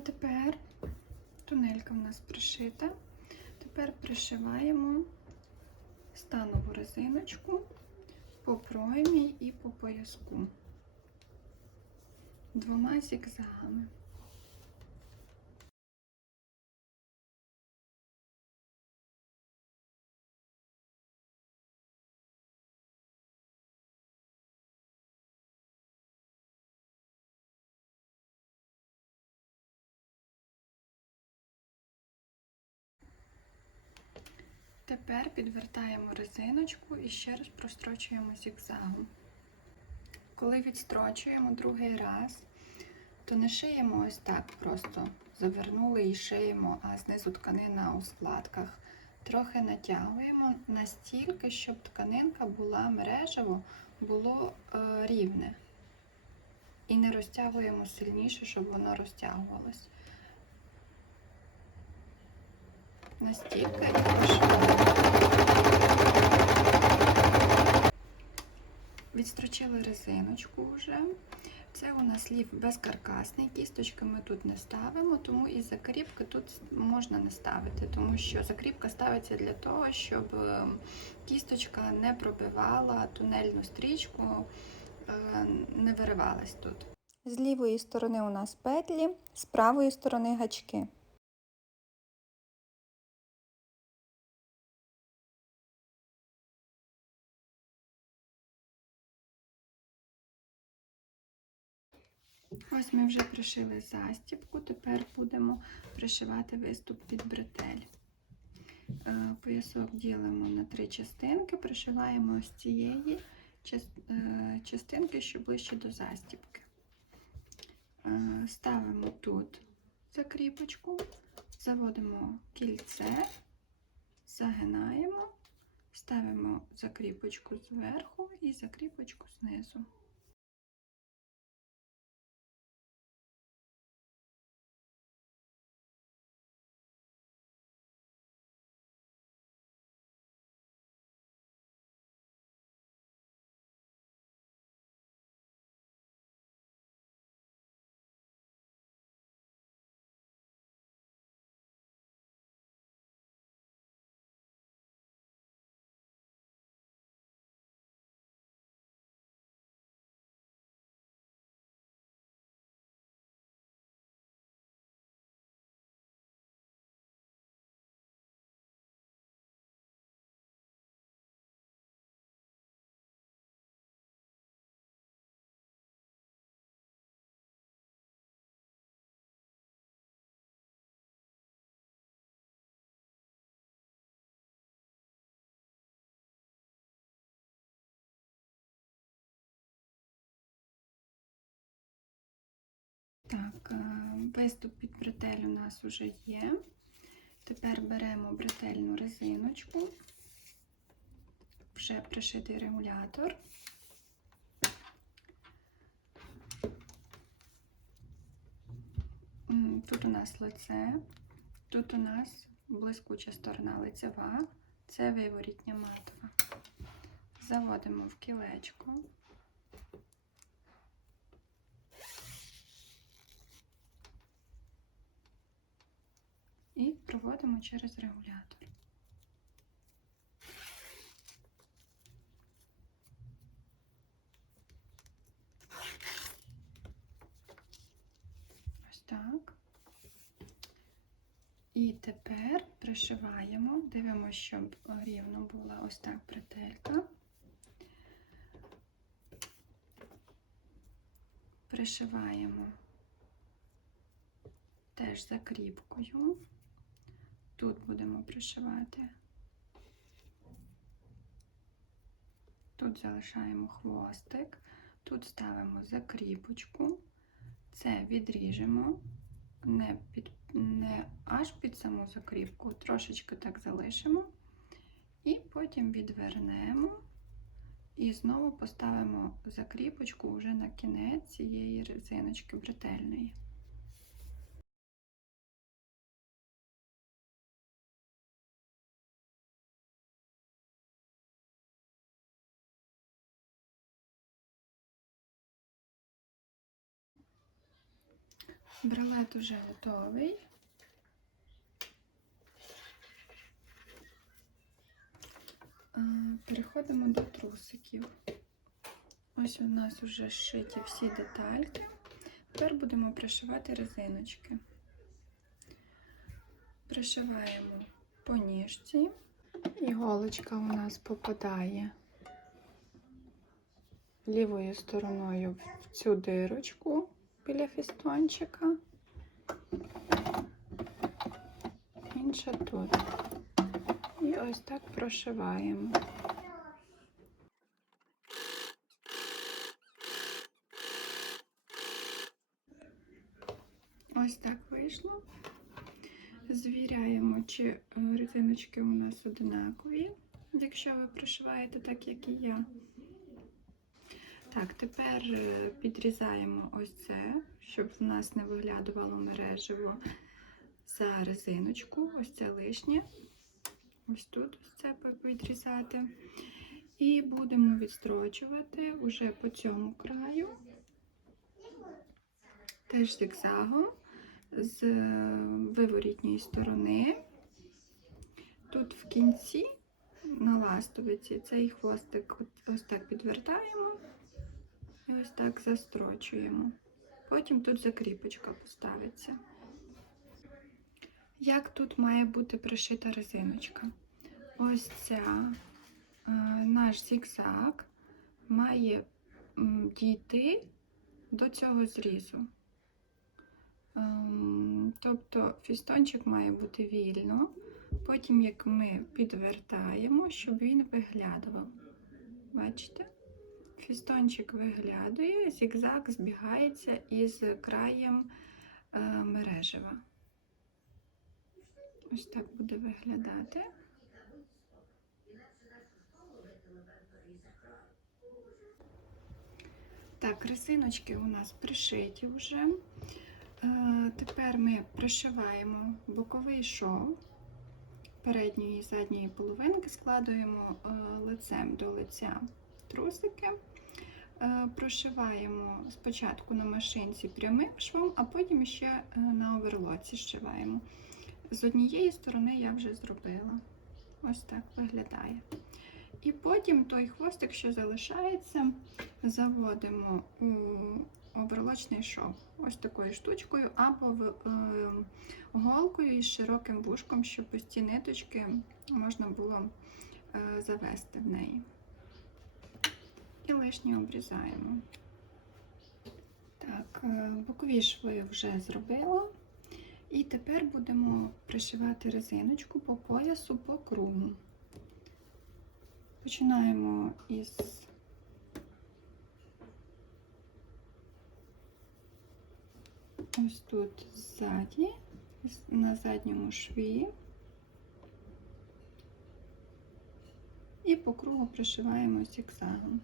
Тепер тунелька в нас пришита. Тепер пришиваємо станову резиночку по проймі і по пояску двома зігзагами. Тепер підвертаємо резиночку і ще раз прострочуємо зігзагом. Коли відстрочуємо другий раз, то не шиємо ось так просто завернули і шиємо, а знизу тканина у складках. Трохи натягуємо настільки, щоб тканинка була мережево, було е, рівне. І не розтягуємо сильніше, щоб воно розтягувалось. Настільки Відстрочили резиночку вже. Це у нас лів безкаркасний, кісточки ми тут не ставимо, тому і закріпки тут можна не ставити, тому що закріпка ставиться для того, щоб кісточка не пробивала тунельну стрічку, не виривалась тут. З лівої сторони у нас петлі, з правої сторони гачки. Ось ми вже пришили застібку, тепер будемо пришивати виступ під бретель. Е, поясок ділимо на три частинки, пришиваємо з цієї е, частинки, що ближче до застібки. Е, ставимо тут закріпочку, заводимо кільце, загинаємо, ставимо закріпочку зверху і закріпочку знизу. Так, е, виступ під бретель у нас вже є. Тепер беремо бретельну резиночку, вже пришитий регулятор. Тут у нас лице, тут у нас блискуча сторона лицева, це виворітня матова. Заводимо в кілечко. і проводимо через регулятор. Ось так. І тепер пришиваємо, дивимося, щоб рівно була ось так бретелька. Пришиваємо теж закріпкою. Тут будемо пришивати. Тут залишаємо хвостик, тут ставимо закріпочку, це відріжемо, не, під, не аж під саму закріпку, трошечки так залишимо, і потім відвернемо і знову поставимо закріпочку вже на кінець цієї резиночки бретельної. Бралет уже готовий. Е, Переходимо до трусиків. Ось у нас вже зшиті всі детальки. Тепер будемо пришивати резиночки. Пришиваємо по ніжці. Іголочка у нас попадає лівою стороною в цю дирочку біля фістончика. Інша тут. І ось так прошиваємо. Ось так вийшло. Звіряємо, чи е, резиночки у нас одинакові, якщо ви пришиваєте так, як і я. Так, тепер е, підрізаємо ось це, щоб в нас не виглядувало мережево за резиночку. Ось це лишнє. Ось тут ось це відрізати. І будемо відстрочувати уже по цьому краю, теж зигзагом з виворітньої сторони. Тут в кінці на ластовиці цей хвостик ось так підвертаємо і ось так застрочуємо. Потім тут закріпочка поставиться. Як тут має бути пришита резиночка? Ось ця е, наш зігзаг має дійти до цього зрізу. Ем, Тобто фістончик має бути вільно, потім як ми підвертаємо, щоб він виглядував. Бачите? Фістончик виглядує, зігзаг збігається із краєм е, мережева. Ось так буде виглядати. Так, резиночки у нас пришиті вже. Е, Тепер ми пришиваємо боковий шов передньої і задньої половинки, складуємо е, лицем до лиця трусики, прошиваємо спочатку на машинці прямим швом, а потім ще е, на оверлоці зшиваємо. З однієї сторони я вже зробила. Ось так виглядає. І потім той хвостик, що залишається, заводимо у оверлочний шов. Ось такою штучкою, або е, голкою із широким вушком, щоб ось ці ниточки можна було е, завести в неї. І лишнє обрізаємо. Так, е, бокові шви вже зробила. І тепер будемо пришивати резиночку по поясу по кругу. Починаємо із ось тут ззаді, на задньому шві. І по кругу пришиваємо зігзагом.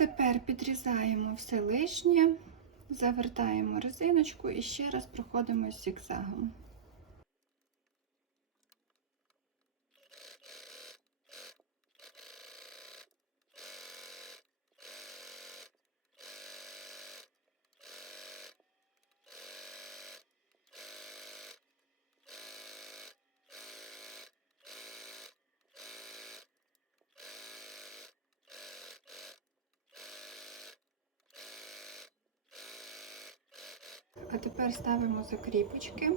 Тепер підрізаємо все лишнє, завертаємо резиночку і ще раз проходимо зігзагом. А тепер ставимо закріпочки.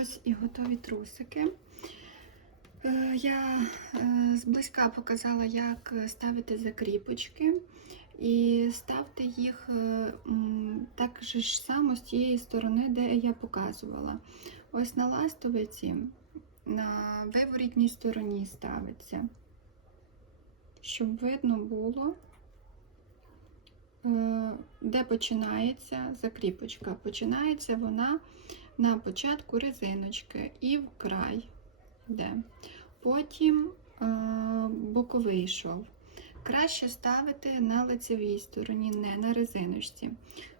Ось і готові трусики. Е, Я е, зблизька показала, як ставити закріпочки. І ставте їх е, так же ж само з тієї сторони, де я показувала. Ось на ластовиці на виворітній стороні ставиться, щоб видно було, де починається закріпочка. Починається вона на початку резиночки і в край йде. Потім е, боковий шов. Краще ставити на лицевій стороні, не на резиночці.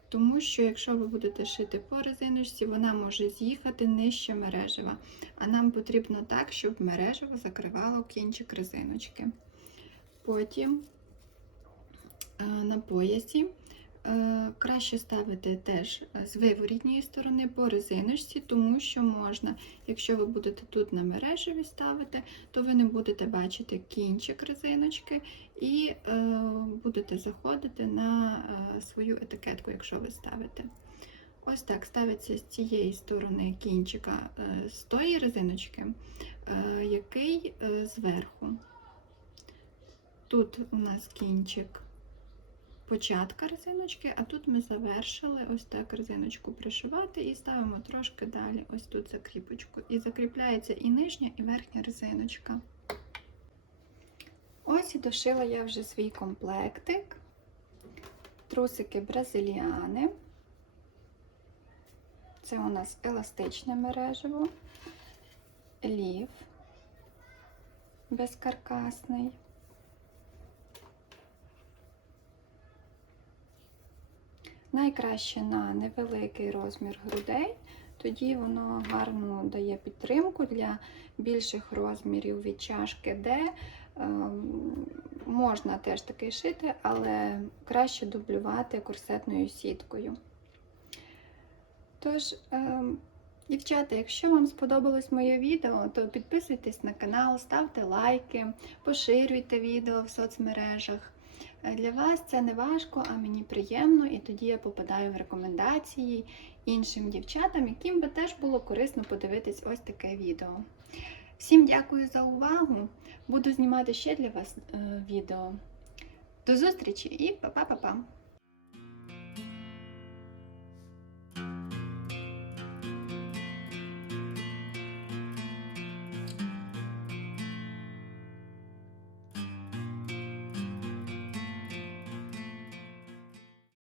Тому що, якщо ви будете шити по резиночці, вона може з'їхати нижче мережева. А нам потрібно так, щоб мережево закривало кінчик резиночки. Потім на поясі е, краще ставити теж з виворітньої сторони по резиночці, тому що можна, якщо ви будете тут на мережеві ставити, то ви не будете бачити кінчик резиночки і е, будете заходити на е, свою етикетку, якщо ви ставите. Ось так ставиться з цієї сторони кінчика е, з тої резиночки, е, який е, зверху. Тут у нас кінчик початка резиночки, а тут ми завершили ось так резиночку пришивати і ставимо трошки далі ось тут закріпочку. І закріпляється і нижня, і верхня резиночка. Ось і дошила я вже свій комплектик. Трусики бразиліани. Це у нас еластичне мережево, лів безкаркасний. Найкраще на невеликий розмір грудей, тоді воно гарно дає підтримку для більших розмірів від чашки Д. Ем, Можна теж таки шити, але краще дублювати корсетною сіткою. Тож, ем, дівчата, якщо вам сподобалось моє відео, то підписуйтесь на канал, ставте лайки, поширюйте відео в соцмережах. Для вас це не важко, а мені приємно, і тоді я попадаю в рекомендації іншим дівчатам, яким би теж було корисно подивитись ось таке відео. Всім дякую за увагу! Буду знімати ще для вас е, відео. До зустрічі і па-па-па-па!